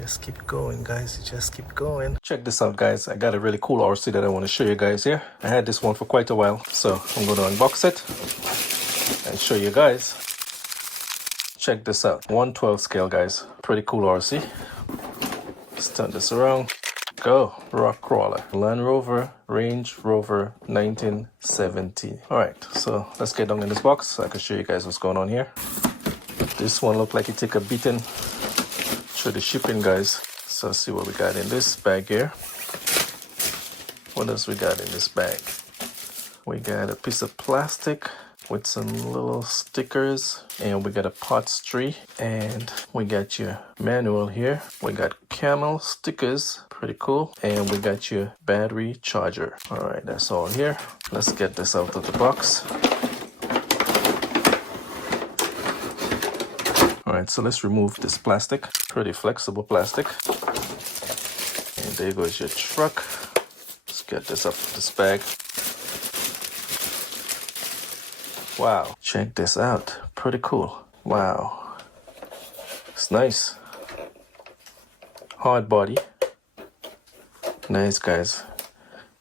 just keep going, guys. You just keep going. Check this out, guys. I got a really cool RC that I want to show you guys here. I had this one for quite a while, so I'm going to unbox it and show you guys. Check this out. 1/12 scale, guys. Pretty cool RC. Let's turn this around. Go. Rock crawler. Land Rover, Range Rover 1970. Alright, so let's get down in this box so I can show you guys what's going on here. This one looked like it took a beating through the shipping, guys. So let's see what we got in this bag here. What else we got in this bag? We got a piece of plastic with some little stickers, and we got a parts tree, and we got your manual here. We got camel stickers, pretty cool, and we got your battery charger. All right, that's all here. Let's get this out of the box. All right, so let's remove this plastic. Pretty flexible plastic. And there goes your truck. Let's get this up with this bag. Wow, check this out. Pretty cool. Wow. It's nice. Hard body. Nice, guys.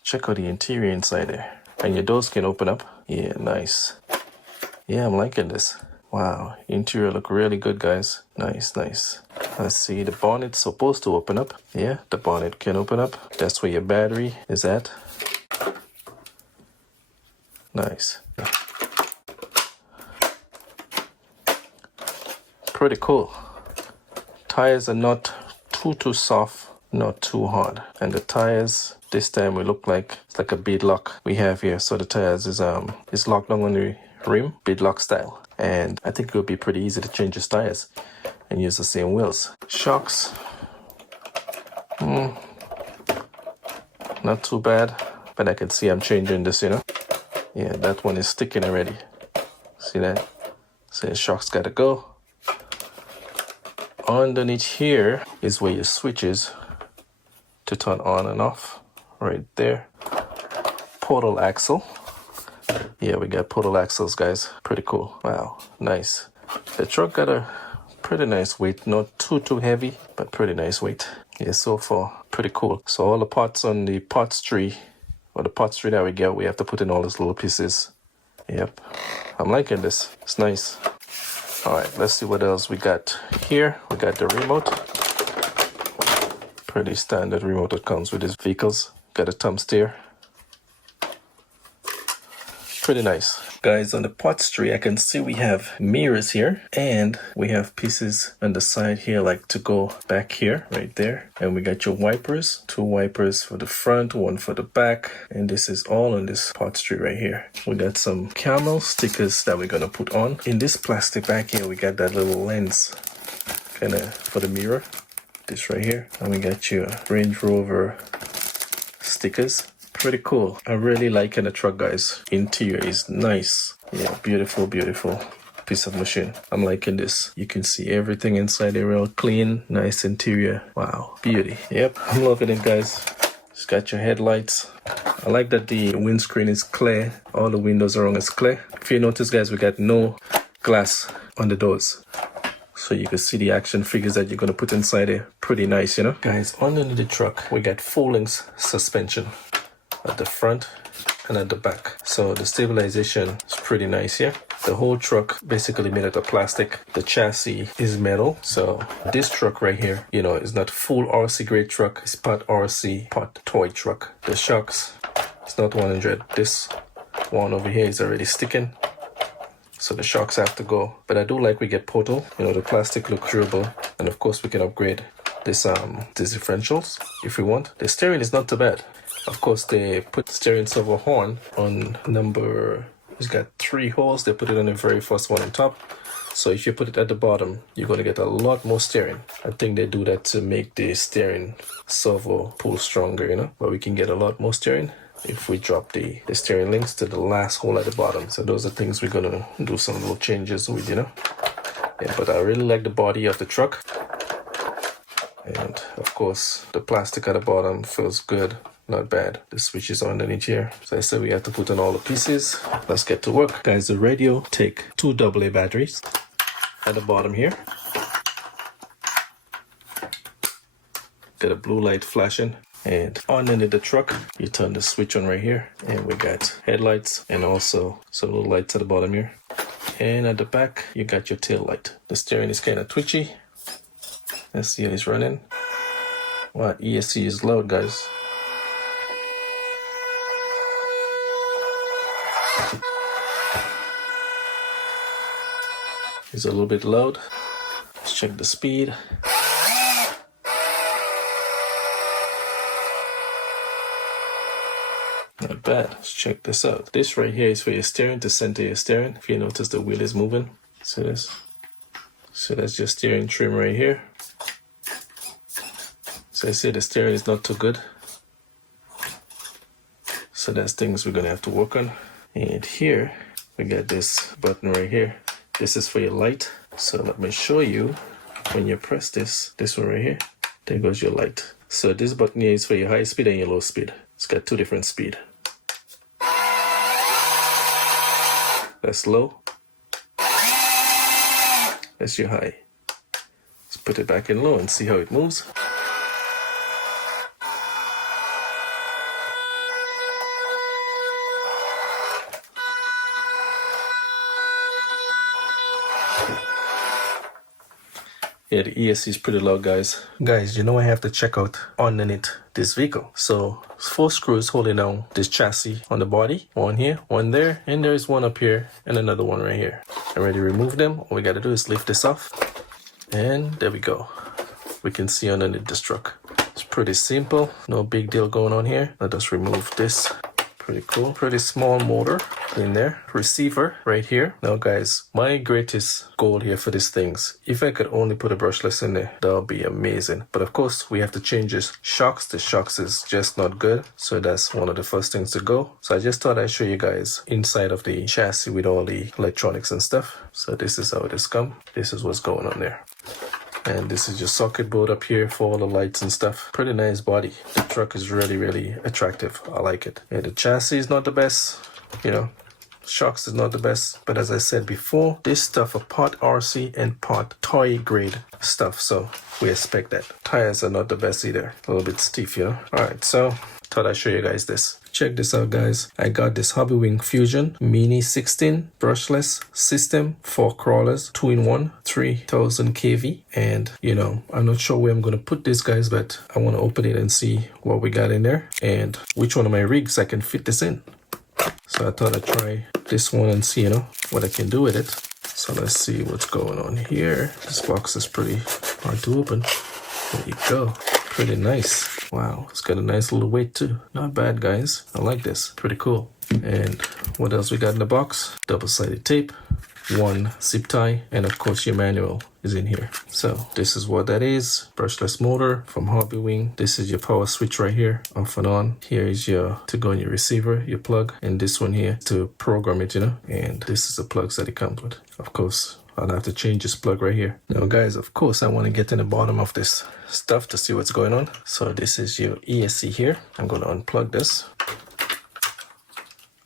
Check out the interior inside there. And your doors can open up. Yeah, nice. Yeah, I'm liking this. Wow, interior look really good, guys. Nice, nice. Let's see, the bonnet's supposed to open up. Yeah, the bonnet can open up. That's where your battery is at. Nice. Pretty cool. Tires are not too soft, not too hard. And the tires this time will look like it's like a bead lock we have here. So the tires is locked down on the rim, bead lock style. And I think it would be pretty easy to change his tires and use the same wheels. Shocks. Not too bad, but I can see I'm changing this, you know. Yeah, that one is sticking already. See that? So the shocks gotta go. Underneath here is where your switch is to turn on and off. Right there. Portal axle. Yeah, we got portal axles, guys. Pretty cool. Wow, nice. The truck got a pretty nice weight. Not too heavy, but pretty nice weight. Yeah, so far, pretty cool. So all the parts on the parts tree, or the parts tree that we get, we have to put in all these little pieces. Yep, I'm liking this. It's nice. All right, let's see what else we got here. We got the remote. Pretty standard remote that comes with these vehicles. Got a thumb steer. Pretty nice. Guys, on the parts tree, I can see we have mirrors here, and we have pieces on the side here, like to go back here, right there. And we got your wipers, 2 wipers for the front, 1 for the back. And this is all on this parts tree right here. We got some camel stickers that we're gonna put on. In this plastic bag here, we got that little lens kind of for the mirror. This right here. And we got your Range Rover stickers. Pretty cool. I really like the truck, guys. Interior is nice. Yeah, beautiful piece of machine. I'm liking this. You can see everything inside there, real clean, nice interior. Wow, beauty. Yep, I'm loving it, guys. It's got your headlights. I like that the windscreen is clear. All the windows around is clear. If you notice, guys, we got no glass on the doors. So you can see the action figures that you're gonna put inside there. Pretty nice, you know? Guys, underneath the truck, we got folding suspension at the front and at the back. So the stabilization is pretty nice here. The whole truck basically made out of plastic. The chassis is metal. So this truck right here, you know, is not full RC grade truck. It's part RC, part toy truck. The shocks, it's not 100. This one over here is already sticking. So the shocks have to go. But I do like we get portal. You know, the plastic looks durable. And of course we can upgrade this these differentials if we want. The steering is not too bad. Of course, they put steering servo horn on number, it's got 3 holes. They put it on the very first one on top. So if you put it at the bottom, you're going to get a lot more steering. I think they do that to make the steering servo pull stronger, you know. But we can get a lot more steering if we drop the steering links to the last hole at the bottom. So those are things we're going to do some little changes with, you know. Yeah, but I really like the body of the truck. And of course, the plastic at the bottom feels good. Not bad. The switch is underneath here. So I said we have to put on all the pieces. Let's get to work. Guys, the radio take 2 AA batteries at the bottom here. got a blue light flashing. And underneath the truck, you turn the switch on right here, and we got headlights and also some little lights at the bottom here. And at the back, you got your tail light. The steering is kind of twitchy. Let's see how it's running. Wow, ESC is loud, guys. It's a little bit loud. Let's check the speed. Not bad. Let's check this out. This right here is for your steering, to center your steering. If you notice the wheel is moving. See this? So that's your steering trim right here. So I say the steering is not too good. So that's things we're gonna have to work on. And here, we got this button right here. This is for your light. So let me show you, when you press this one right here, there goes your light. So this button here is for your high speed and your low speed. It's got 2 different speed. That's low. That's your high. Let's put it back in low and see how it moves. Yeah, the ESC is pretty loud, guys. Guys, you know I have to check out underneath this vehicle. So 4 screws holding down this chassis on the body. One here, one there, and there's one up here and another one right here. I already removed them. All we gotta do is lift this off. And there we go. We can see underneath this truck. It's pretty simple. No big deal going on here. Let us remove this. Pretty cool. Pretty small motor in there. Receiver right here. Now guys, my greatest goal here for these things, if I could only put a brushless in there, that would be amazing. But of course, we have to change this shocks. The shocks is just not good. So that's one of the first things to go. So I just thought I'd show you guys inside of the chassis with all the electronics and stuff. So this is how it has come. This is what's going on there. And this is your socket board up here for all the lights and stuff. Pretty nice body. The truck is really, really attractive. I like it. Yeah, the chassis is not the best, you know. Shocks is not the best. But as I said before, this stuff are part RC and part toy grade stuff. So we expect that. Tires are not the best either. A little bit stiff, you know. Alright, so thought I'd show you guys this. Check this out, guys. I got this Hobbywing Fusion Mini 16 brushless system, 4 crawlers, 2-in-1, 3000 kV. And you know, I'm not sure where I'm gonna put this, guys, but I want to open it and see what we got in there and which one of my rigs I can fit this in. So I thought I'd try this one and see, you know, what I can do with it. So let's see what's going on here. This box is pretty hard to open. There you go. Pretty nice. Wow, it's got a nice little weight too. Not bad, guys. I like this. Pretty cool. And what else we got in the box? Double-sided tape, 1 zip tie, and of course your manual is in here. So this is what that is. Brushless motor from Hobbywing. This is your power switch right here, off and on. Here is your to go on your receiver, your plug, and this one here to program it, you know. And this is the plugs that it comes with. Of course, I'll have to change this plug right here. Now guys, of course I want to get in the bottom of this stuff to see what's going on. So this is your ESC here. I'm going to unplug this.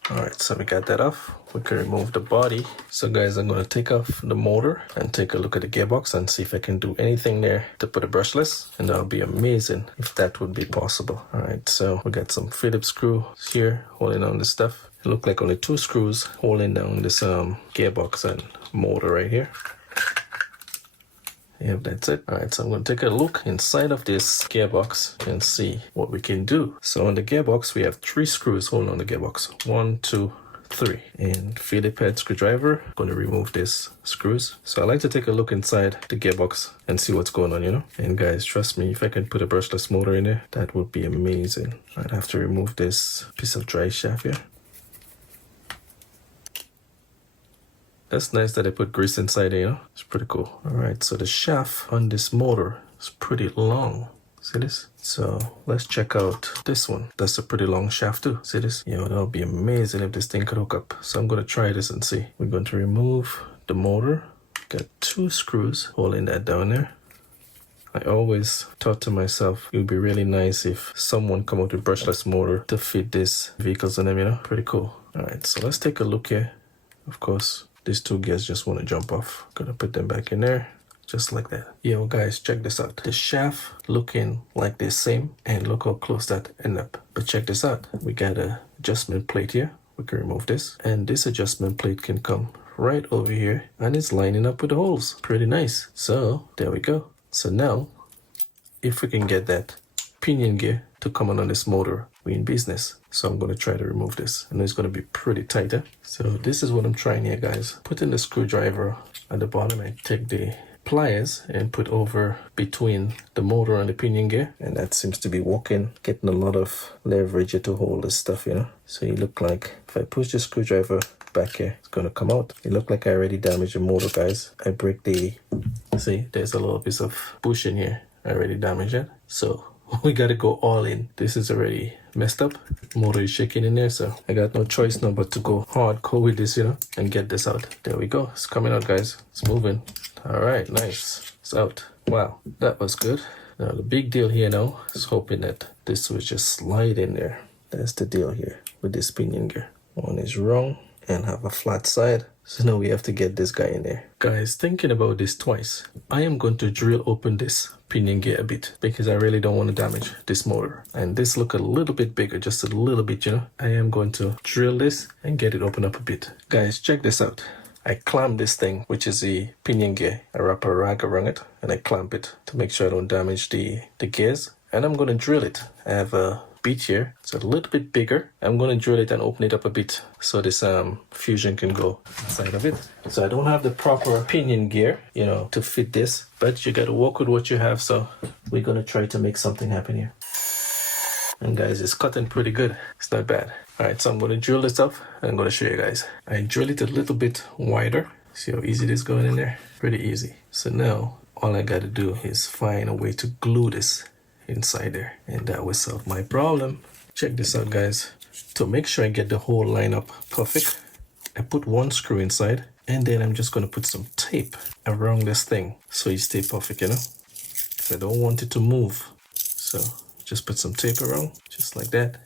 Alright, so we got that off. We can remove the body. So guys, I'm going to take off the motor and take a look at the gearbox and see if I can do anything there to put a brushless. And that would be amazing if that would be possible. Alright, so we got some Phillips screw here holding on this stuff. It looked like only 2 screws holding down this gearbox and motor right here. Yeah, that's it. Alright, so I'm going to take a look inside of this gearbox and see what we can do. So on the gearbox, we have 3 screws holding on the gearbox. 1, 2, 3. And Phillips head screwdriver. I'm going to remove these screws. So I like to take a look inside the gearbox and see what's going on, you know. And guys, trust me, if I can put a brushless motor in there, that would be amazing. I'd have to remove this piece of dry shaft here. That's nice that I put grease inside there, you know? It's pretty cool. Alright, so the shaft on this motor is pretty long. See this? So let's check out this one. That's a pretty long shaft too. See this? Yeah, that would be amazing if this thing could hook up. So I'm going to try this and see. We're going to remove the motor. Got 2 screws holding that down there. I always thought to myself, it would be really nice if someone come out with brushless motor to fit these vehicles in them, you know? Pretty cool. Alright, so let's take a look here. Of course, these 2 gears just want to jump off. Gonna put them back in there. just like that. Yo guys, check this out. The shaft looking like the same, and look how close that end up. But check this out. We got a adjustment plate here. We can remove this, and this adjustment plate can come right over here, and it's lining up with the holes. Pretty nice. So there we go. So now if we can get that pinion gear to come on this motor, we're in business. So I'm going to try to remove this. I know it's going to be pretty tight. So this is what I'm trying here, guys. Put in the screwdriver at the bottom. I take the pliers and put over between the motor and the pinion gear, and that seems to be working, getting a lot of leverage to hold this stuff, you know. So you look like if I push the screwdriver back here, it's going to come out. It looked like I already damaged the motor, guys. I break the, see, there's a little piece of bushing here. I already damaged it. So we got to go all in. This is already messed up. Motor is shaking in there, so I got no choice now but to go hardcore with this, you know, and get this out. There we go. It's coming out, guys. It's moving. All right, nice. It's out. Wow, that was good. Now the big deal here now is hoping that this will just slide in there. That's the deal here with this pinion gear. One is wrong and have a flat side. So now we have to get this guy in there. Guys, thinking about this twice, I am going to drill open this pinion gear a bit because I really don't want to damage this motor. And this look a little bit bigger, just a little bit, you know. I am going to drill this and get it open up a bit. Guys, check this out. I clamp this thing, which is the pinion gear. I wrap a rag around it and I clamp it to make sure I don't damage the gears. And I'm going to drill it. I have a bit here, it's a little bit bigger. I'm going to drill it and open it up a bit so this fusion can go inside of it. So I don't have the proper pinion gear, you know, to fit this, but you got to work with what you have. So we're going to try to make something happen here. And guys, it's cutting pretty good. It's not bad. All right, so I'm going to drill this up and I'm going to show you guys. I drill it a little bit wider. See how easy it is going in there? Pretty easy. So now all I got to do is find a way to glue this inside there, and that will solve my problem. Check this out, guys. To make sure I get the whole line up perfect, I put one screw inside, and then I'm just going to put some tape around this thing so it stay perfect, you know, because I don't want it to move. So just put some tape around just like that,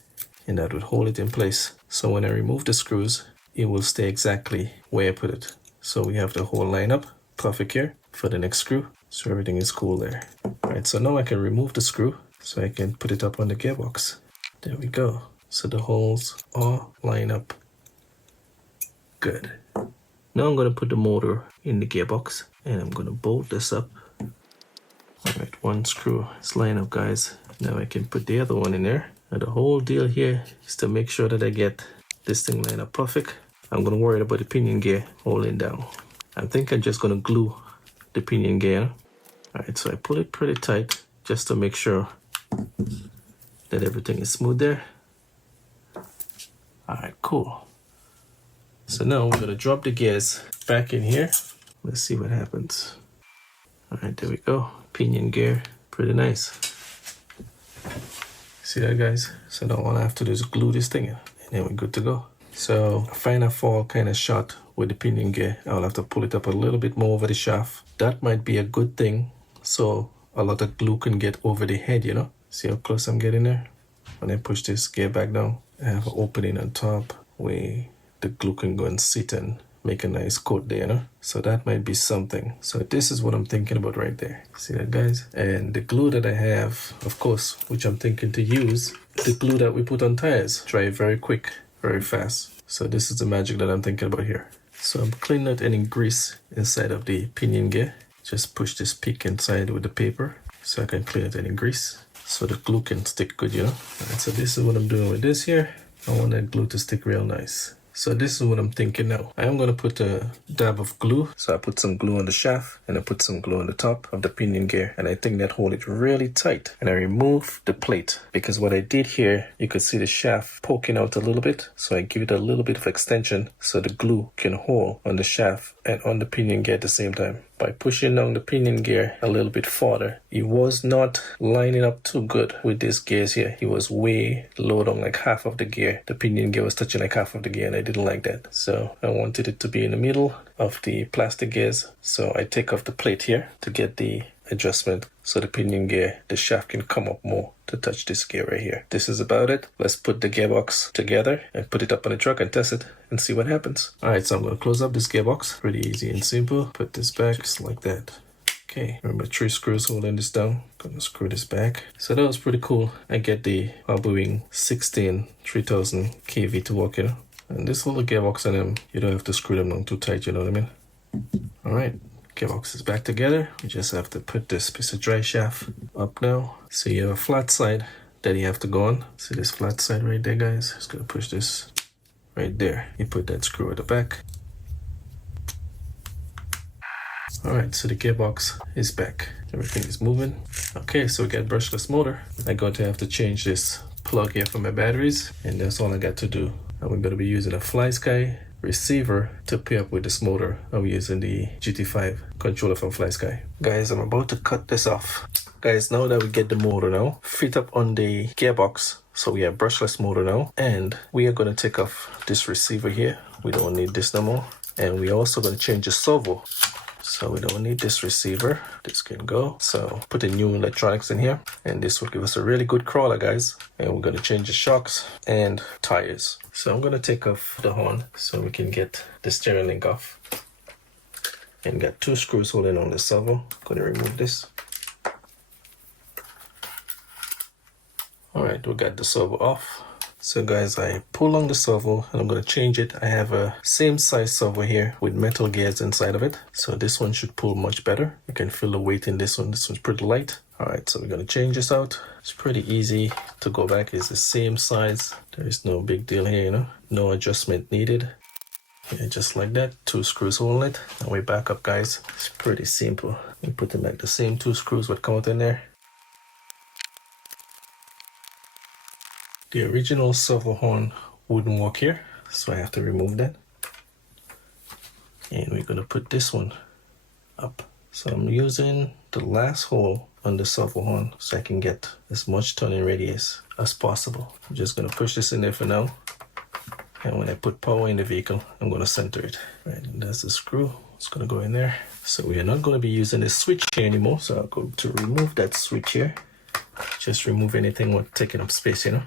and that would hold it in place. So when I remove the screws, it will stay exactly where I put it. So we have the whole line up perfect here for the next screw. So everything is cool there. All right, so now I can remove the screw so I can put it up on the gearbox. There we go. So the holes all line up good. Now I'm going to put the motor in the gearbox and I'm going to bolt this up. All right, one screw is lined up, guys. Now I can put the other one in there. And the whole deal here is to make sure that I get this thing lined up perfect. I'm going to worry about the pinion gear holding down. I think I'm just going to glue the pinion gear. Alright, so I pull it pretty tight just to make sure that everything is smooth there. Alright, cool. So now we're going to drop the gears back in here. Let's see what happens. Alright, there we go. Pinion gear, pretty nice. See that, guys? So now all I have to do is glue this thing in, and then we're good to go. So I find I fall kind of short with the pinion gear. I'll have to pull it up a little bit more over the shaft. That might be a good thing, so a lot of glue can get over the head, you know. See how close I'm getting there? When I push this gear back down, I have an opening on top where the glue can go and sit and make a nice coat there, you know. So that might be something. So this is what I'm thinking about right there. See that, guys? And the glue that I have, of course, which I'm thinking to use, the glue that we put on tires. Dry very quick, very fast. So this is the magic that I'm thinking about here. So I'm cleaning out any grease inside of the pinion gear. Just push this peak inside with the paper so I can clean out any grease so the glue can stick good, you know. Alright, so this is what I'm doing with this here. I want that glue to stick real nice. So this is what I'm thinking now. I am going to put a dab of glue. So I put some glue on the shaft and I put some glue on the top of the pinion gear. And I think that hold it really tight. And I remove the plate because what I did here, you could see the shaft poking out a little bit. So I give it a little bit of extension so the glue can hold on the shaft and on the pinion gear at the same time. By pushing down the pinion gear a little bit farther, it was not lining up too good with these gears here. It was way low down, like half of the gear. The pinion gear was touching like half of the gear and I didn't like that. So I wanted it to be in the middle of the plastic gears. So I take off the plate here to get the adjustment so the pinion gear, the shaft can come up more to touch this gear right here. This is about it. Let's put the gearbox together and put it up on the truck and test it and see what happens. Alright, so I'm going to close up this gearbox. Pretty easy and simple. Put this back just like that. Okay, remember 3 screws holding this down. Gonna screw this back. So that was pretty cool. I get the Hobby 16 3000 kV to work, you know. And this little gearbox on them, you don't have to screw them down too tight, you know what I mean? Alright, gearbox is back together. We just have to put this piece of dry shaft up now. So you have a flat side that you have to go on. See this flat side right there, guys? Just gonna push this right there. You put that screw at the back. Alright, so the gearbox is back. Everything is moving. Okay, so we got brushless motor. I'm going to have to change this plug here for my batteries, and that's all I got to do. And we're going to be using a FlySky receiver to pair up with this motor. I'm using the GT5 controller from FlySky. Guys, I'm about to cut this off. Guys, now that we get the motor now, fit up on the gearbox. So we have brushless motor now, and we are going to take off this receiver here. We don't need this no more. And we're also going to change the servo. So we don't need this receiver. This can go. So put the new electronics in here, and this will give us a really good crawler, guys. And we're going to change the shocks and tires. So I'm going to take off the horn so we can get the steering link off. And got 2 screws holding on the servo. Going to remove this. Alright, we got the servo off. So guys, I pull on the servo and I'm going to change it. I have a same size servo here with metal gears inside of it. So this one should pull much better. You can feel the weight in this one. This one's pretty light. Alright, so we're going to change this out. It's pretty easy to go back. It's the same size. There is no big deal here, you know. No adjustment needed. Yeah, just like that. 2 screws holding it. And we back up, guys. It's pretty simple. We put them back. The same 2 screws would come out in there. The original servo horn wouldn't work here, so I have to remove that. And we're going to put this one up. So I'm using the last hole on the servo horn so I can get as much turning radius as possible. I'm just going to push this in there for now. And when I put power in the vehicle, I'm going to center it. Right, and that's the screw. It's going to go in there. So we are not going to be using this switch here anymore. So I'll go to remove that switch here. Just remove anything with taking up space, you know.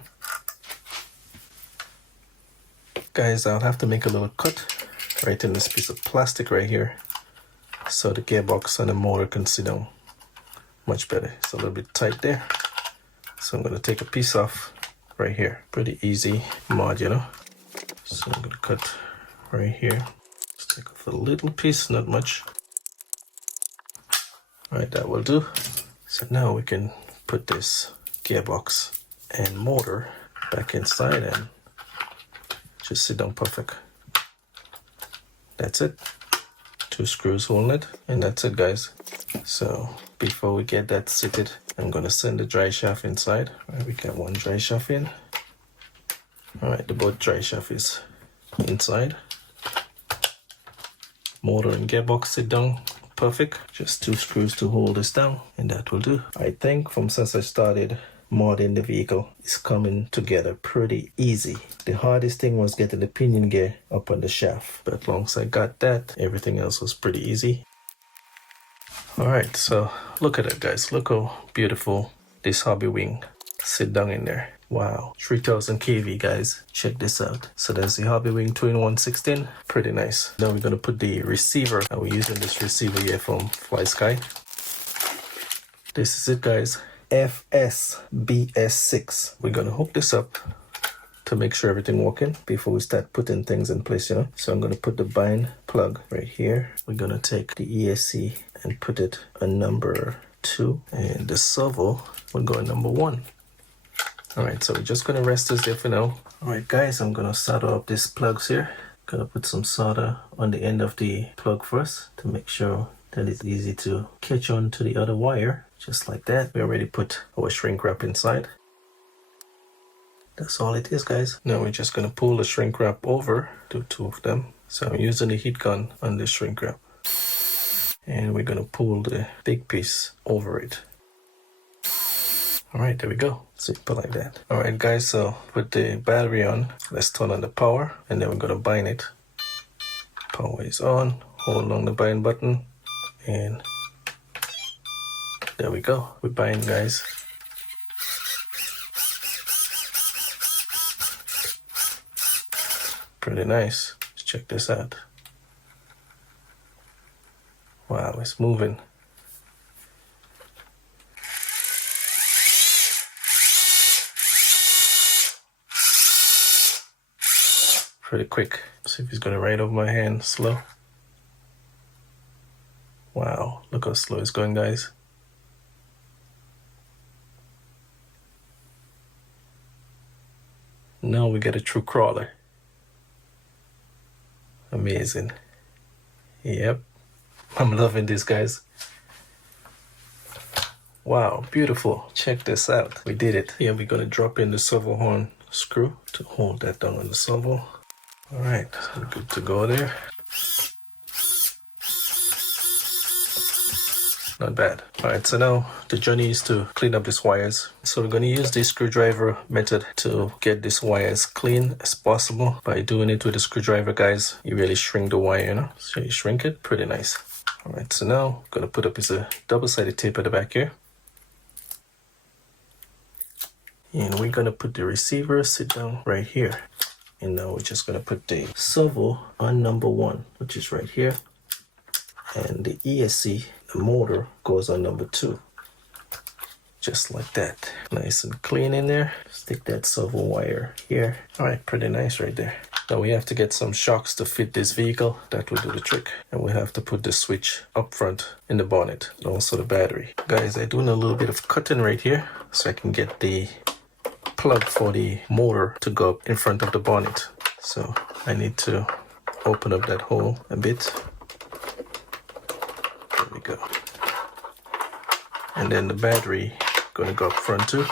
Guys, I'll have to make a little cut right in this piece of plastic right here so the gearbox and the motor can sit down much better. It's a little bit tight there. So I'm going to take a piece off right here. Pretty easy mod, you know. So I'm going to cut right here. Just take off a little piece, not much. Alright, that will do. So now we can put this gearbox and motor back inside and just sit down perfect. That's it. 2 screws holding it, and that's it, guys. So before we get that seated, I'm gonna send the dry shaft inside. Alright, we got 1 dry shaft in. Alright, the both dry shaft is inside. Motor and gearbox sit down perfect. Just 2 screws to hold this down, and that will do. I think from since I started modding the vehicle, is coming together pretty easy. The hardest thing was getting the pinion gear up on the shaft, but once I got that, everything else was pretty easy. Alright, so look at it, guys. Look how beautiful this hobby wing sit down in there. Wow, 3000 kV, guys. Check this out. So there's the Hobby Wing 2-in-1 16. Pretty nice. Now we're gonna put the receiver, and we're using this receiver here from FlySky. This is it, guys. FSBS6. We're gonna hook this up to make sure everything working before we start putting things in place, you know. So I'm gonna put the bind plug right here. We're gonna take the ESC and put it on number 2, and the servo will go on number 1. Alright, so we're just gonna rest this there for now. Alright guys, I'm gonna solder up these plugs here. Gonna put some solder on the end of the plug first to make sure that it's easy to catch on to the other wire. Just like that. We already put our shrink wrap inside. That's all it is, guys. Now we're just gonna pull the shrink wrap over to 2 of them. So I'm using the heat gun on the shrink wrap. And we're gonna pull the big piece over it. Alright, there we go. Simple like that. Alright guys, so put the battery on. Let's turn on the power, and then we're gonna bind it. Power is on. Hold on the bind button, and there we go. We bind, guys. Pretty nice. Let's check this out. Wow, it's moving. pretty quick. See if he's gonna ride over my hand slow. Wow, look how slow it's going, guys. Now we get a true crawler. Amazing. Yep, I'm loving this, guys. Wow, beautiful. Check this out. We did it. Here we're gonna drop in the servo horn screw to hold that down on the servo. All right, so we're good to go there. Not bad. All right, so now the journey is to clean up these wires. So we're going to use the screwdriver method to get these wires clean as possible. By doing it with the screwdriver, guys, you really shrink the wire, you know? So you shrink it, pretty nice. All right, so now I'm going to put a piece of double-sided tape at the back here. And we're going to put the receiver sit down right here. And now we're just going to put the servo on number 1, which is right here. And the ESC, the motor, goes on number 2. Just like that. Nice and clean in there. Stick that servo wire here. All right, pretty nice right there. Now we have to get some shocks to fit this vehicle. That will do the trick. And we have to put the switch up front in the bonnet and also the battery. Guys, I'm doing a little bit of cutting right here so I can get the plug for the motor to go up in front of the bonnet. So I need to open up that hole a bit. There we go. And then the battery gonna go up front too.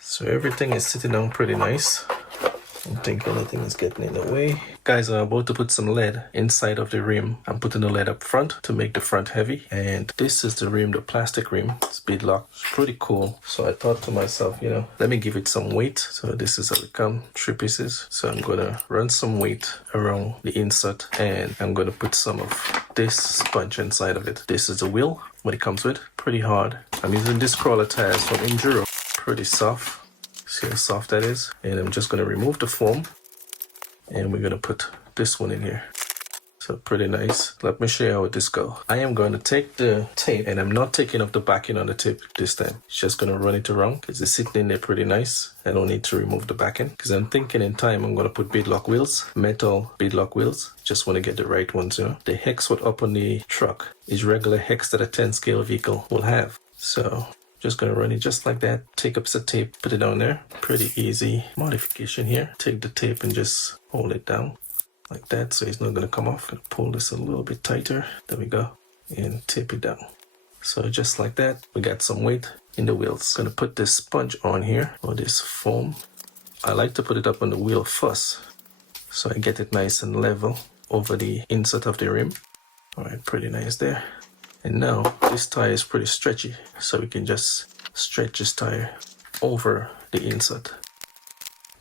So everything is sitting down pretty nice. I don't think anything is getting in the way. Guys, I'm about to put some lead inside of the rim. I'm putting the lead up front to make the front heavy. And this is the rim, the plastic rim. It's beadlock. It's pretty cool. So I thought to myself, you know, let me give it some weight. So this is silicone, 3 pieces. So I'm gonna run some weight around the insert and I'm gonna put some of this sponge inside of it. This is the wheel, what it comes with. Pretty hard. I'm using this crawler tires from Enduro. Pretty soft. See how soft that is? And I'm just going to remove the foam and we're going to put this one in here. So pretty nice. Let me show you how this goes. I am going to take the tape and I'm not taking off the backing on the tape this time. It's just going to run it around because it's sitting in there pretty nice. I don't need to remove the backing because I'm thinking in time I'm going to put beadlock wheels, metal beadlock wheels. Just want to get the right ones, you know. The hex what up on the truck is regular hex that a 10 scale vehicle will have. So just gonna run it just like that. Take up the tape, put it down there. Pretty easy modification here. Take the tape and just hold it down like that so it's not gonna come off. Gonna pull this a little bit tighter. There we go. And tape it down. So just like that, we got some weight in the wheels. Gonna put this sponge on here, or this foam. I like to put it up on the wheel first so I get it nice and level over the insert of the rim. All right, pretty nice there. And now this tire is pretty stretchy, so we can just stretch this tire over the insert.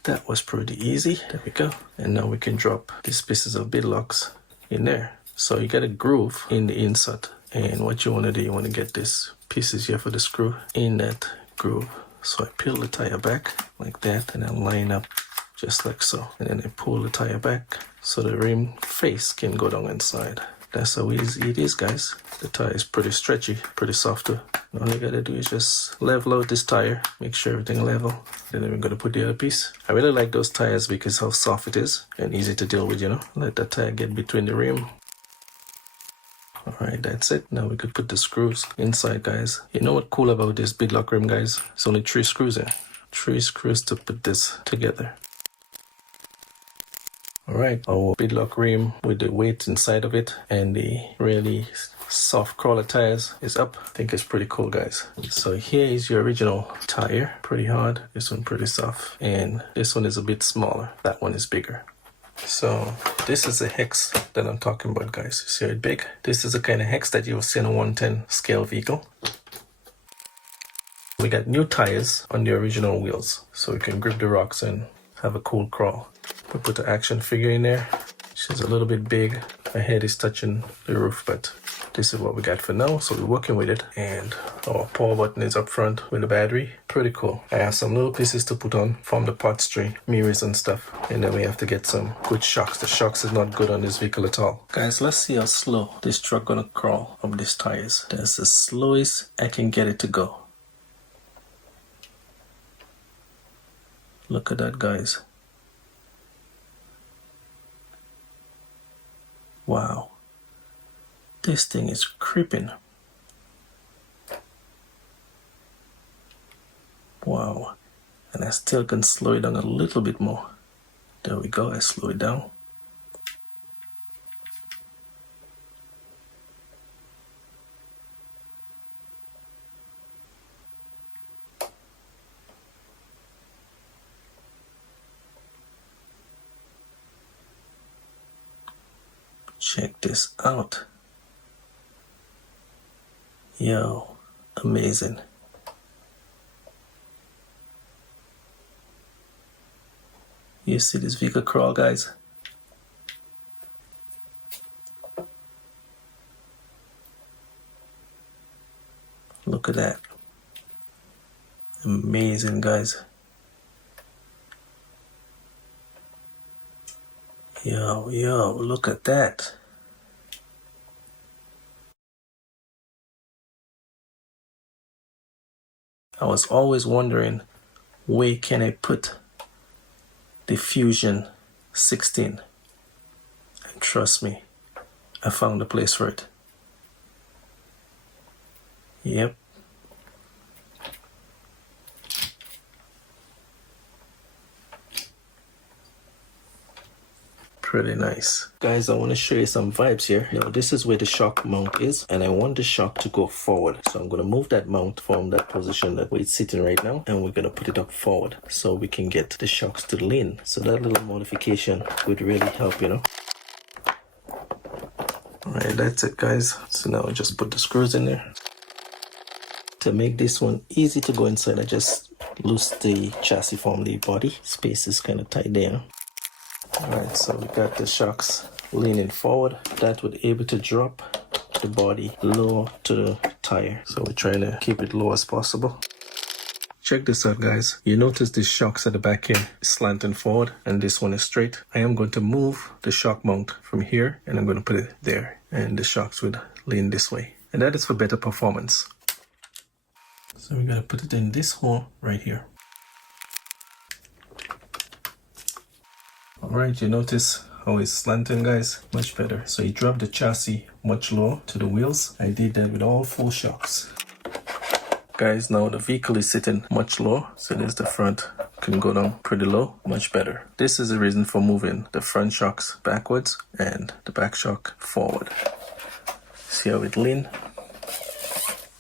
That was pretty easy. There we go. And now we can drop these pieces of beadlocks in there. So you get a groove in the insert. And what you want to do, you want to get these pieces here for the screw in that groove. So I peel the tire back like that and I line up just like so. And then I pull the tire back so the rim face can go down inside. That's how easy it is, guys. The tire is pretty stretchy, pretty soft too. All you gotta do is just level out this tire, make sure everything level. And then we're gonna put the other piece. I really like those tires because how soft it is and easy to deal with, you know. Let that tire get between the rim. Alright, that's it. Now we could put the screws inside, guys. You know what's cool about this beadlock rim, guys? It's only 3 screws here. 3 screws to put this together. Alright, our beadlock rim with the weight inside of it and the really soft crawler tires is up. I think it's pretty cool, guys. So here is your original tire. Pretty hard. This one pretty soft. And this one is a bit smaller. That one is bigger. So this is the hex that I'm talking about, guys. You see it big? This is the kind of hex that you'll see in a 110 scale vehicle. We got new tires on the original wheels, so we can grip the rocks and have a cool crawl. We put the action figure in there. She's a little bit big. Her head is touching the roof, but this is what we got for now. So we're working with it. And our power button is up front with the battery. Pretty cool. I have some little pieces to put on from the parts tray, mirrors and stuff. And then we have to get some good shocks. The shocks is not good on this vehicle at all. Guys, let's see how slow this truck gonna crawl up these tires. That's the slowest I can get it to go. Look at that, guys. Wow, this thing is creeping. Wow, and I still can slow it down a little bit more. There we go, I slow it down. Check this out. Yo, amazing. You see this vehicle crawl, guys? Look at that. Amazing, guys. Yo, look at that. I was always wondering, where can I put the Fusion 16? And trust me, I found a place for it. Yep. Pretty nice. Guys, I want to show you some vibes here. Now, this is where the shock mount is, and I want the shock to go forward. So I'm going to move that mount from that position that where it's sitting right now, and we're going to put it up forward so we can get the shocks to lean. So that little modification would really help, you know. Alright, that's it, guys. So now I just put the screws in there. To make this one easy to go inside, I just loose the chassis from the body. Space is kind of tight there. Alright, so we got the shocks leaning forward. That would able to drop the body low to the tire. So we're trying to keep it low as possible. Check this out, guys. You notice the shocks at the back here is slanting forward and this one is straight. I am going to move the shock mount from here and I'm going to put it there. And the shocks would lean this way. And that is for better performance. So we're going to put it in this hole right here. Alright, you notice how it's slanting, guys? Much better. So you drop the chassis much lower to the wheels. I did that with all 4 shocks. Guys, now the vehicle is sitting much lower. So there's the front. Can go down pretty low. Much better. This is the reason for moving the front shocks backwards and the back shock forward. See how it lean?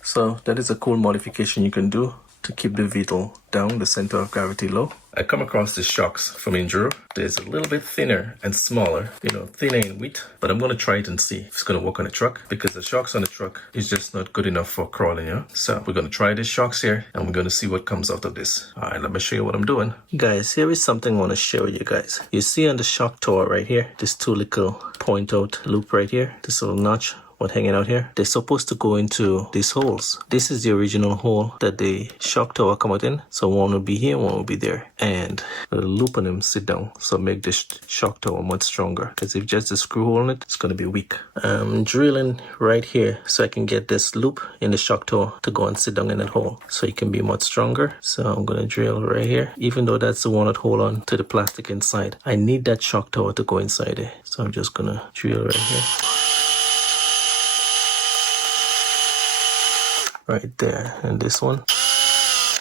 So that is a cool modification you can do to keep the vehicle down, the center of gravity low. I come across the shocks from Enduro. There's a little bit thinner and smaller, thinner in width, but I'm going to try it and see if it's going to work on the truck because the shocks on the truck is just not good enough for crawling, So we're going to try these shocks here and we're going to see what comes out of this. All right, let me show you what I'm doing. Guys, here is something I want to show you guys. You see on the shock tower right here, this 2 little point out loop right here, this little notch. What hanging out here, they're supposed to go into these holes. This is the original hole that the shock tower come out in. So one will be here, one will be there. And the loop on them sit down. So make this shock tower much stronger. Because if just a screw hole in it, it's going to be weak. I'm drilling right here so I can get this loop in the shock tower to go and sit down in that hole. So it can be much stronger. So I'm going to drill right here. Even though that's the one that hold on to the plastic inside, I need that shock tower to go inside there. So I'm just going to drill right here. Right there, and this one.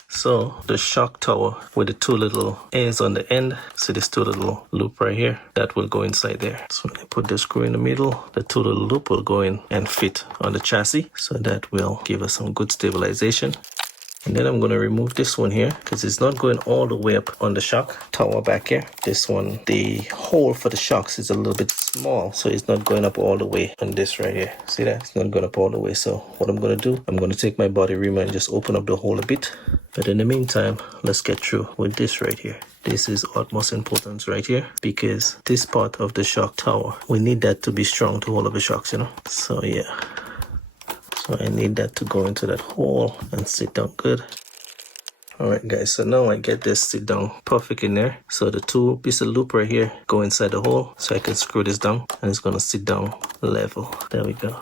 So the shock tower with the 2 little ends on the end, see this 2 little loop right here, that will go inside there. So when I put the screw in the middle, the 2 little loop will go in and fit on the chassis. So that will give us some good stabilization. And then I'm going to remove this one here because it's not going all the way up on the shock tower back here. This one, the hole for the shocks is a little bit small, so it's not going up all the way on this right here. See that? It's not going up all the way. So what I'm going to do, I'm going to take my body reamer and just open up the hole a bit. But in the meantime, let's get through with this right here. This is utmost importance right here because this part of the shock tower, we need that to be strong to hold up the shocks, So yeah. So I need that to go into that hole and sit down good. Alright guys, so now I get this sit down perfect in there. So the 2 piece of loop right here go inside the hole so I can screw this down and it's gonna sit down level. There we go.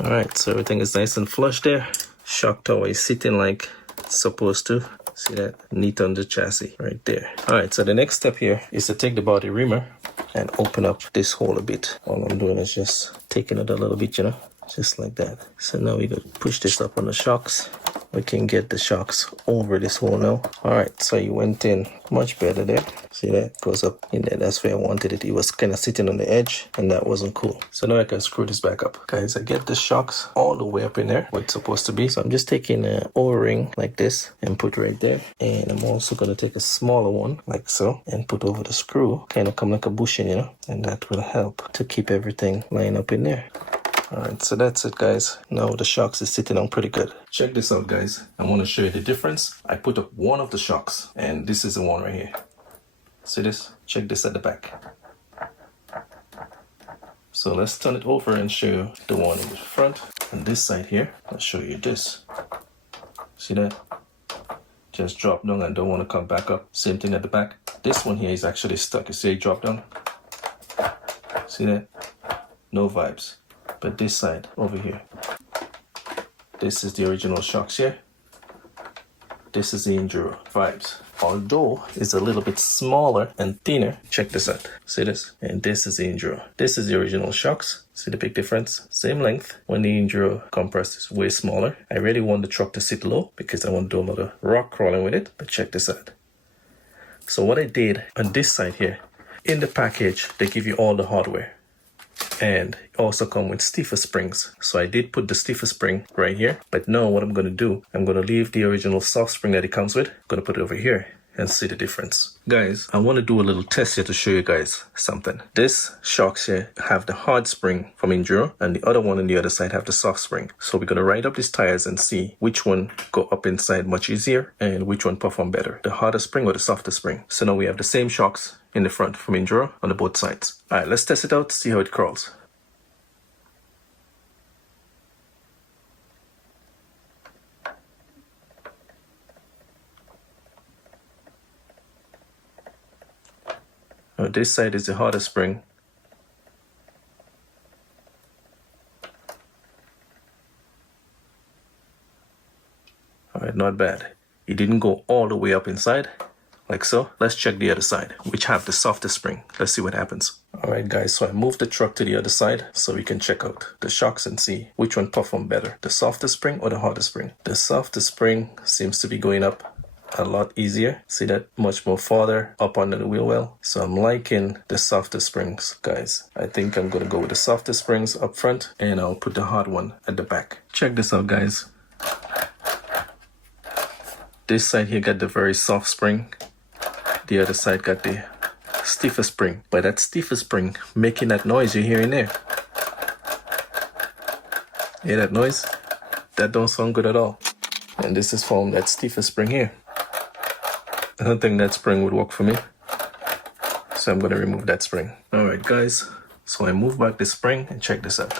Alright, so everything is nice and flush there. Shock tower is sitting like it's supposed to. See that? Neat on the chassis right there. Alright, so the next step here is to take the body reamer and open up this hole a bit. All I'm doing is just taking it a little bit, you know, just like that. So now we go push this up on the shocks. We can get the shocks over this hole now. All right, so you went in much better there. See that goes up in there. That's where I wanted it. It was kind of sitting on the edge and that wasn't cool. So now I can screw this back up. Guys, I get the shocks all the way up in there where it's supposed to be. So I'm just taking an O-ring like this and put right there. And I'm also going to take a smaller one like so and put over the screw. Kind of come like a bushing, you know, and that will help to keep everything lined up in there. Alright, so that's it, guys. Now the shocks is sitting on pretty good. Check this out, guys. I want to show you the difference. I put up one of the shocks, and this is the one right here. See this? Check this at the back. So let's turn it over and show you the one in the front. On this side here, I'll show you this. See that? Just drop down and don't want to come back up. Same thing at the back. This one here is actually stuck. You see it drop down? See that? No vibes. But this side over here, this is the original shocks here. This is the Enduro vibes. Although it's a little bit smaller and thinner. Check this out. See this? And this is the Enduro. This is the original shocks. See the big difference? Same length. When the Enduro compressor is way smaller. I really want the truck to sit low because I want to do a lot of rock crawling with it. But check this out. So what I did on this side here, in the package, they give you all the hardware. And also come with stiffer springs. So I did put the stiffer spring right here. But now what I'm going to do, I'm going to leave the original soft spring that it comes with. I'm going to put it over here and see the difference. Guys, I want to do a little test here to show you guys something. This shocks here have the hard spring from Enduro and the other one on the other side have the soft spring. So we're going to ride up these tires and see which one go up inside much easier and which one perform better. The harder spring or the softer spring. So now we have the same shocks in the front from Enduro on the both sides. All right, let's test it out, see how it crawls. Now this side is the harder spring. All right, not bad. It didn't go all the way up inside. Like so. Let's check the other side, which have the softer spring. Let's see what happens. Alright guys, so I moved the truck to the other side so we can check out the shocks and see which one perform better, the softer spring or the harder spring. The softer spring seems to be going up a lot easier. See that? Much more farther up under the wheel well. So I'm liking the softer springs, guys. I think I'm going to go with the softer springs up front and I'll put the hard one at the back. Check this out, guys. This side here got the very soft spring. The other side got the stiffer spring. But that stiffer spring making that noise you're hearing there. Hear that noise? That don't sound good at all. And this is from that stiffer spring here. I don't think that spring would work for me. So I'm going to remove that spring. Alright guys, so I move back the spring and check this out.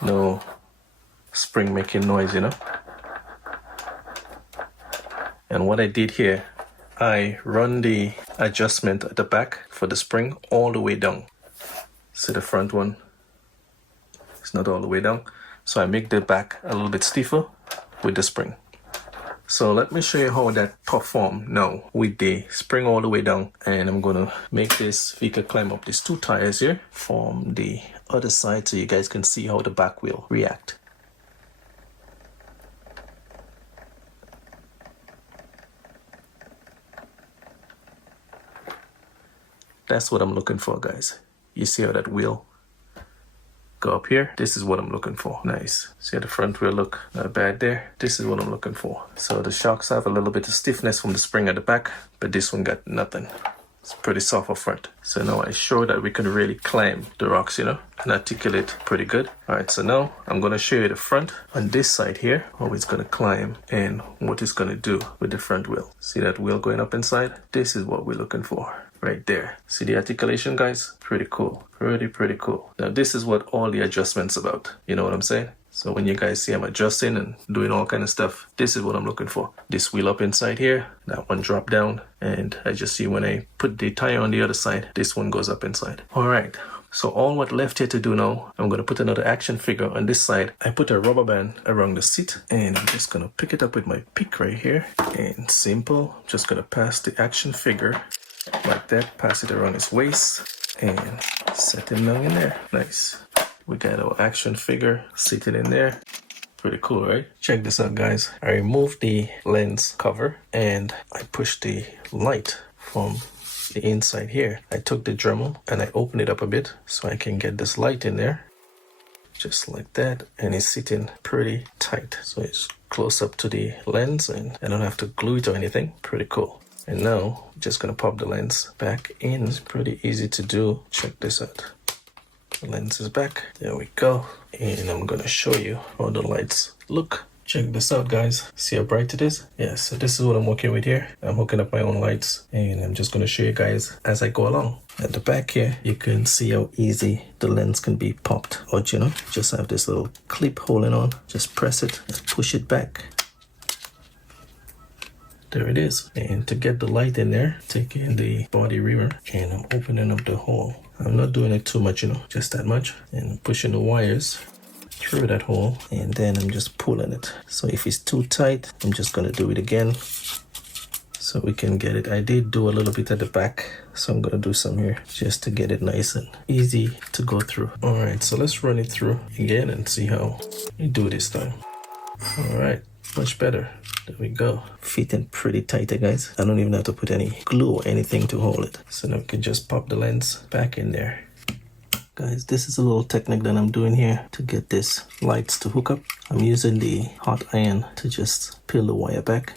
No spring making noise, you know. And what I did here, I run the adjustment at the back for the spring all the way down. See the front one? It's not all the way down. So I make the back a little bit stiffer with the spring. So let me show you how that perform now with the spring all the way down. And I'm gonna make this vehicle climb up these two tires here from the other side so you guys can see how the back will react. That's what I'm looking for, guys. You see how that wheel go up here? This is what I'm looking for. Nice. See how the front wheel look? Not bad there. This is what I'm looking for. So the shocks have a little bit of stiffness from the spring at the back, but this one got nothing. It's pretty soft up front. So now I show that we can really climb the rocks, you know, and articulate pretty good. All right, so now I'm going to show you the front on this side here, how it's going to climb and what it's going to do with the front wheel. See that wheel going up inside? This is what we're looking for. Right there. See the articulation, guys? Pretty cool. Pretty cool. Now this is what all the adjustments about. You know what I'm saying? So when you guys see I'm adjusting and doing all kind of stuff, this is what I'm looking for. This wheel up inside here, that one drop down, and I just see when I put the tire on the other side, this one goes up inside. All right, So all what left here to do now, I'm gonna put another action figure on this side. I put a rubber band around the seat and I'm just gonna pick it up with my pick right here. And simple, just gonna pass the action figure like that, pass it around his waist and set him down in there. Nice. We got our action figure sitting in there. Pretty cool, right? Check this out, guys. I removed the lens cover and I pushed the light from the inside here. I took the Dremel and I opened it up a bit so I can get this light in there. Just like that. And it's sitting pretty tight. So it's close up to the lens and I don't have to glue it or anything. Pretty cool. And now, just gonna pop the lens back in. It's pretty easy to do. Check this out. The lens is back. There we go. And I'm gonna show you how the lights look. Check this out, guys. See how bright it is? Yeah, so this is what I'm working with here. I'm hooking up my own lights and I'm just gonna show you guys as I go along. At the back here, you can see how easy the lens can be popped out, you know? Just have this little clip holding on. Just press it and push it back. There it is. And to get the light in there, taking the body reamer and I'm opening up the hole. I'm not doing it too much, you know, just that much. And I'm pushing the wires through that hole and then I'm just pulling it. So if it's too tight, I'm just gonna do it again so we can get it. I did do a little bit at the back, so I'm gonna do some here just to get it nice and easy to go through. All right, so let's run it through again and see how we do this time. All right, much better. There we go. Fitting pretty tight, guys. I don't even have to put any glue or anything to hold it. So now we can just pop the lens back in there. Guys, this is a little technique that I'm doing here to get this lights to hook up. I'm using the hot iron to just peel the wire back.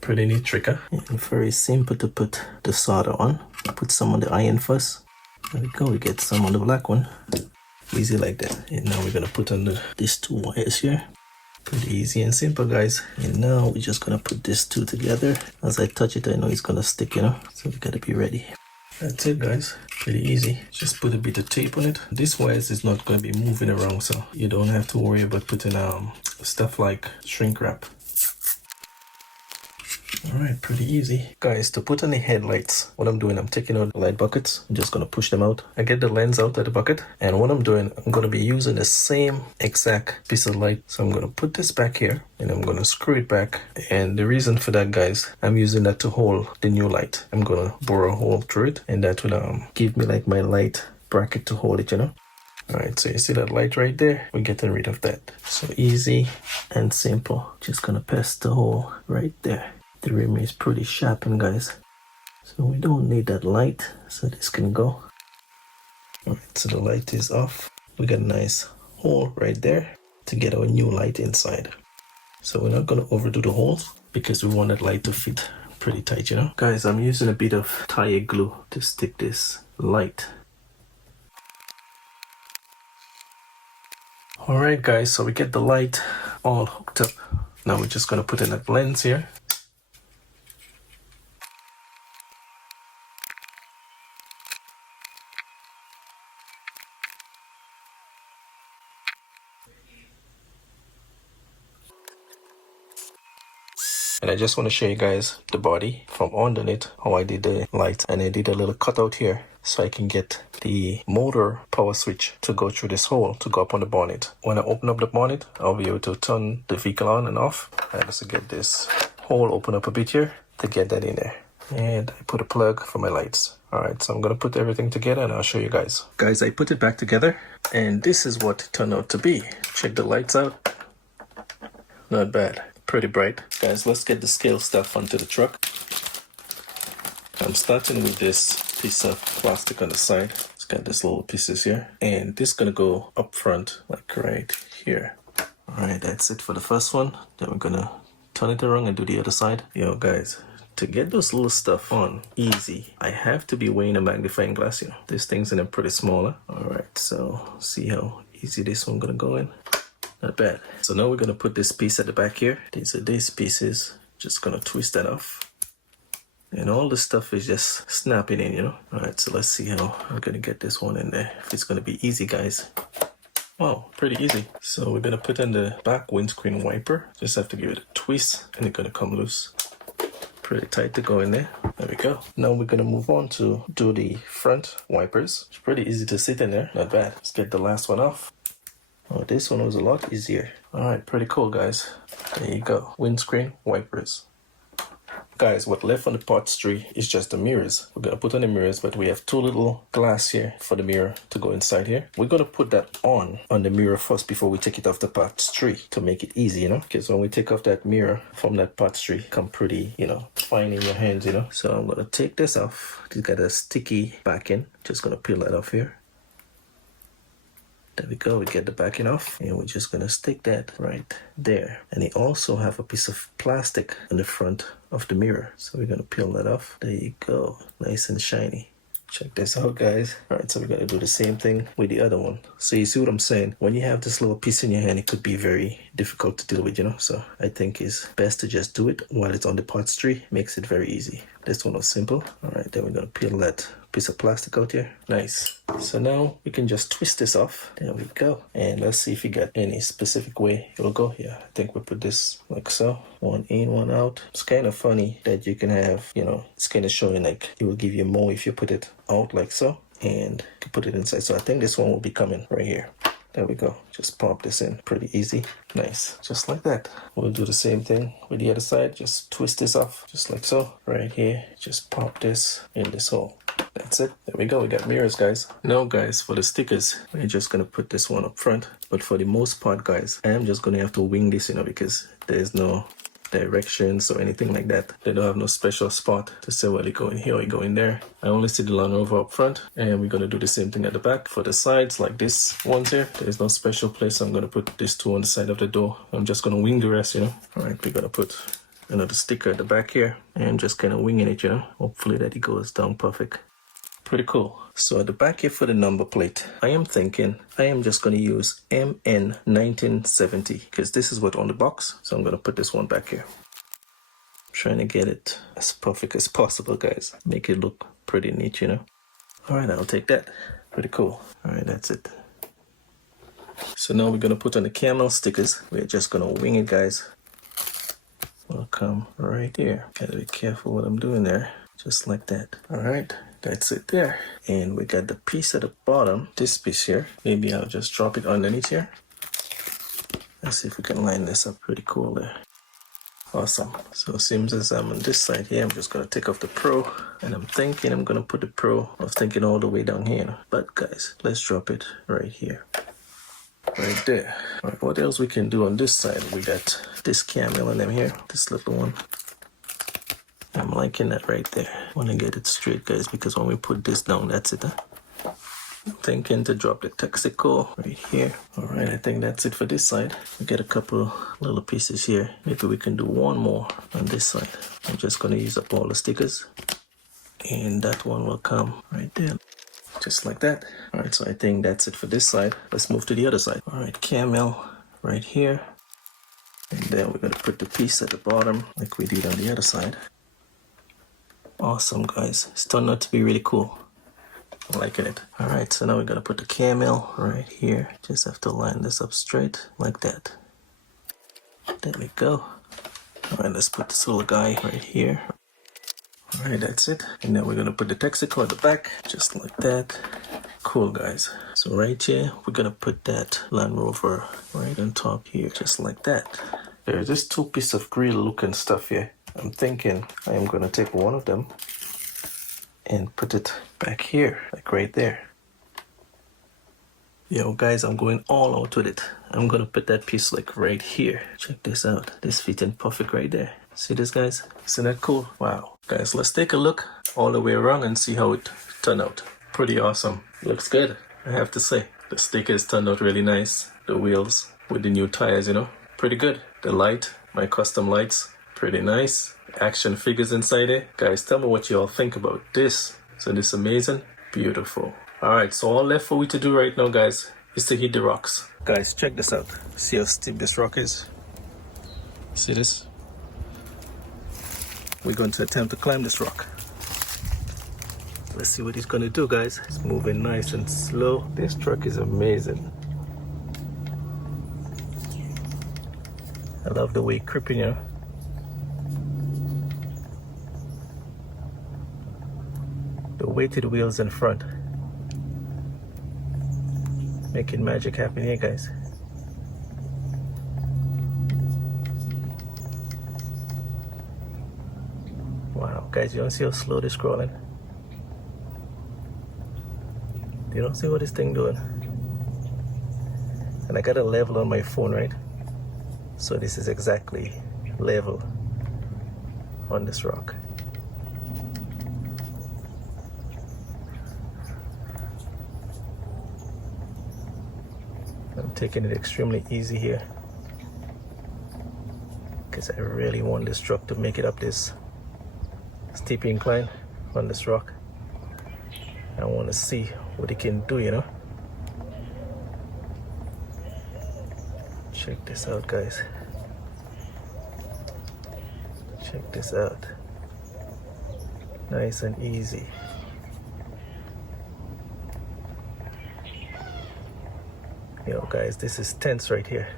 Pretty neat trick, huh? And very simple to put the solder on. Put some on the iron first. There we go, we get some on the black one. Easy like that. And now we're gonna put on these two wires here. Pretty easy and simple, guys. And now we're just gonna put these two together. As I touch it, I know it's gonna stick, you know, so we gotta be ready. That's it, guys. Pretty easy. Just put a bit of tape on it. This wires is not gonna be moving around, so you don't have to worry about putting stuff like shrink wrap. Alright, pretty easy. Guys, to put on the headlights, what I'm doing, I'm taking out the light buckets. I'm just going to push them out. I get the lens out of the bucket. And what I'm doing, I'm going to be using the same exact piece of light. So I'm going to put this back here and I'm going to screw it back. And the reason for that, guys, I'm using that to hold the new light. I'm going to bore a hole through it and that will give me like my light bracket to hold it, you know. Alright, so you see that light right there? We're getting rid of that. So easy and simple. Just going to pass the hole right there. The rim is pretty sharpened, guys, so we don't need that light, so this can go. Alright, so the light is off. We got a nice hole right there to get our new light inside. So we're not going to overdo the holes because we want that light to fit pretty tight, you know. Guys, I'm using a bit of tire glue to stick this light. Alright, guys, so we get the light all hooked up. Now we're just going to put in that lens here. And I just want to show you guys the body from underneath, how I did the light. And I did a little cutout here so I can get the motor power switch to go through this hole to go up on the bonnet. When I open up the bonnet, I'll be able to turn the vehicle on and off. I just get this hole open up a bit here to get that in there. And I put a plug for my lights. Alright, so I'm going to put everything together and I'll show you guys. Guys, I put it back together and this is what it turned out to be. Check the lights out. Not bad. Pretty bright. Guys, let's get the scale stuff onto the truck. I'm starting with this piece of plastic on the side. It's got these little pieces here. And this is going to go up front, like right here. Alright, that's it for the first one. Then we're going to turn it around and do the other side. Yo, guys, to get those little stuff on easy, I have to be wearing a magnifying glass, you know. This thing's in a pretty smaller. Alright, so see how easy this one going to go in. Not bad. So now we're going to put this piece at the back here. These are these pieces. Just going to twist that off. And all this stuff is just snapping in, you know. Alright, so let's see how we're going to get this one in there. If it's going to be easy, guys. Wow, pretty easy. So we're going to put in the back windscreen wiper. Just have to give it a twist and it's going to come loose. pretty tight to go in there. There we go. Now we're gonna move on to do the front wipers. It's pretty easy to sit in there, not bad. Let's get the last one off. Oh, this one was a lot easier. All right, pretty cool, guys. There you go, windscreen wipers. Guys, what left on the parts tree is just the mirrors. We're gonna put on the mirrors, but we have 2 little glass here for the mirror to go inside here. We're gonna put that on the mirror first before we take it off the parts tree to make it easy, you know? Because when we take off that mirror from that parts tree, come pretty, you know, fine in your hands, you know? So I'm gonna take this off. It's got a sticky backing. Just gonna peel that off here. There we go, we get the backing off, and we're just gonna stick that right there. And they also have a piece of plastic in the front of the mirror, so we're gonna peel that off. There you go, nice and shiny. Check this out, guys. All right, so we're gonna do the same thing with the other one. So you see what I'm saying? When you have this little piece in your hand, it could be very difficult to deal with, you know? So I think it's best to just do it while it's on the parts tree. Makes it very easy. This one was simple. All right, then we're gonna peel that piece of plastic out here. Nice. So now we can just twist this off. There we go. And let's see if you got any specific way it'll go here. I think we put this like so. One in, one out. It's kind of funny that you can have, you know, it's kind of showing like it will give you more if you put it out like so. And you can put it inside. So I think this one will be coming right here. There we go. Just pop this in. Pretty easy. Nice. Just like that. We'll do the same thing with the other side. Just twist this off. Just like so. Right here. Just pop this in this hole. That's it. There we go. We got mirrors, guys. Now, guys, for the stickers, we're just going to put this one up front. But for the most part, guys, I am just going to have to wing this, you know, because there's no directions or anything like that. They don't have no special spot to say, well, you go in here or you go in there. I only see the Land Rover up front, and we're going to do the same thing at the back. For the sides, like this ones here, there's no special place. I'm going to put these 2 on the side of the door. I'm just going to wing the rest, you know. All right, we're going to put another sticker at the back here, and just kind of winging it, you know. Hopefully that it goes down perfect. Pretty cool. So at the back here for the number plate, I am thinking I am just going to use MN168 because this is what's on the box. So I'm going to put this one back here. Trying to get it as perfect as possible, guys. Make it look pretty neat, you know. All right, I'll take that. Pretty cool. All right, that's it. So now we're going to put on the camel stickers. We're just going to wing it, guys. We'll come right here. Gotta be careful what I'm doing there. Just like that. All right. That's it there. And we got the piece at the bottom, this piece here. Maybe I'll just drop it underneath here. Let's see if we can line this up pretty cool there. Awesome. So it seems as I'm on this side here, I'm just going to take off the Pro. And I'm thinking I'm going to put the Pro, I was thinking all the way down here. But guys, let's drop it right here. Right there. All right, what else we can do on this side? We got this camel in them here, this little one. I'm liking that right there. Want to get it straight, guys, because when we put this down, that's it, huh? I'm thinking to drop the Texaco right here. All right, I think that's it for this side. We get a couple little pieces here. Maybe we can do one more on this side. I'm just going to use up all the stickers. And that one will come right there. Just like that. All right, so I think that's it for this side. Let's move to the other side. All right, camel right here. And then we're going to put the piece at the bottom like we did on the other side. Awesome, guys. It's turned out to be really cool. I'm liking it. All right, so now we're gonna put the camel right here. Just have to line this up straight like that. There we go. All right, let's put this little guy right here. All right, that's it. And then we're gonna put the Texaco at the back, just like that. Cool, guys. So right here, we're gonna put that Land Rover right on top here, just like that. There's this 2 pieces of grill looking stuff here. I'm thinking I am going to take one of them and put it back here, like right there. Yo, guys, I'm going all out with it. I'm going to put that piece like right here. Check this out. This fitting perfect right there. See this, guys? Isn't that cool? Wow. Guys, let's take a look all the way around and see how it turned out. Pretty awesome. Looks good, I have to say. The stickers turned out really nice. The wheels with the new tires, you know. Pretty good. The light, my custom lights. Pretty nice. Action figures inside it. Guys, tell me what you all think about this. Isn't this amazing? Beautiful. Alright, so all left for we to do right now, guys, is to hit the rocks. Guys, check this out. See how steep this rock is? See this? We're going to attempt to climb this rock. Let's see what he's going to do, guys. It's moving nice and slow. This truck is amazing. I love the way it's creeping, you know. weighted wheels in front. Making magic happen here, guys. Wow, guys, you don't see how slow this crawling? You don't see what this thing doing? And I got a level on my phone, right? So this is exactly level on this rock. I'm taking it extremely easy here because I really want this truck to make it up this steep incline on this rock. I want to see what it can do, you know. Check this out, guys. Check this out. Nice and easy. Yo, guys, this is tense right here.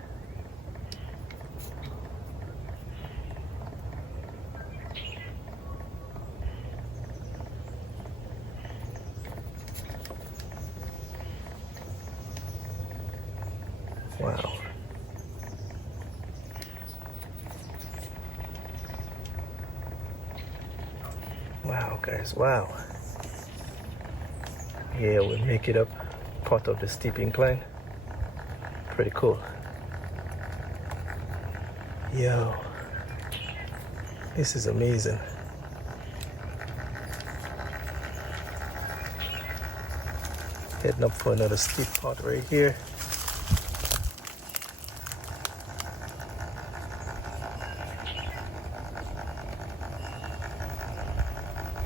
Wow. Wow, guys, wow. Yeah, we'll make it up part of the steep incline. Pretty cool. Yo, this is amazing. Heading up for another steep part right here.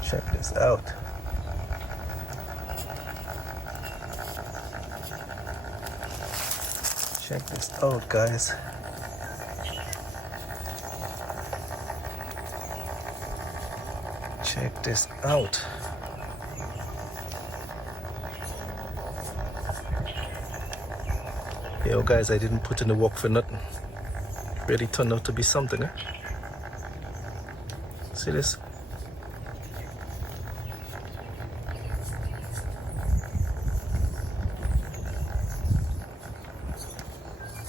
Check this out. Check this out, guys. Check this out. Yo, guys, I didn't put in the work for nothing. Really turned out to be something, huh? See this?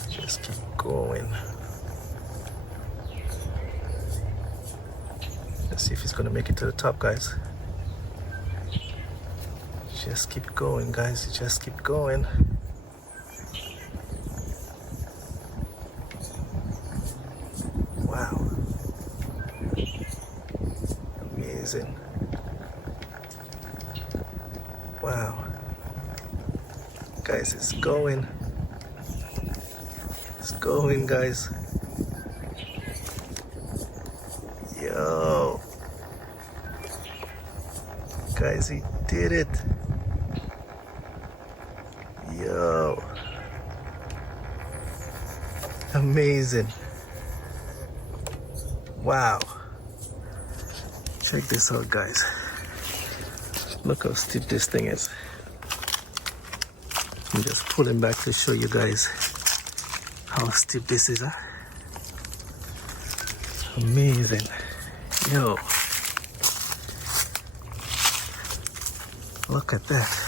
Just keep going. Let's see if he's gonna make it to the top, guys. Just keep going, guys. Just keep going. Wow. Amazing. Wow. Guys, it's going. It's going, guys. Yo. Guys, he did it. Yo. Amazing. Wow. Check this out, guys. Look how steep this thing is. I'm just pulling back to show you guys how steep this is, huh? Amazing. Yo. Look at that.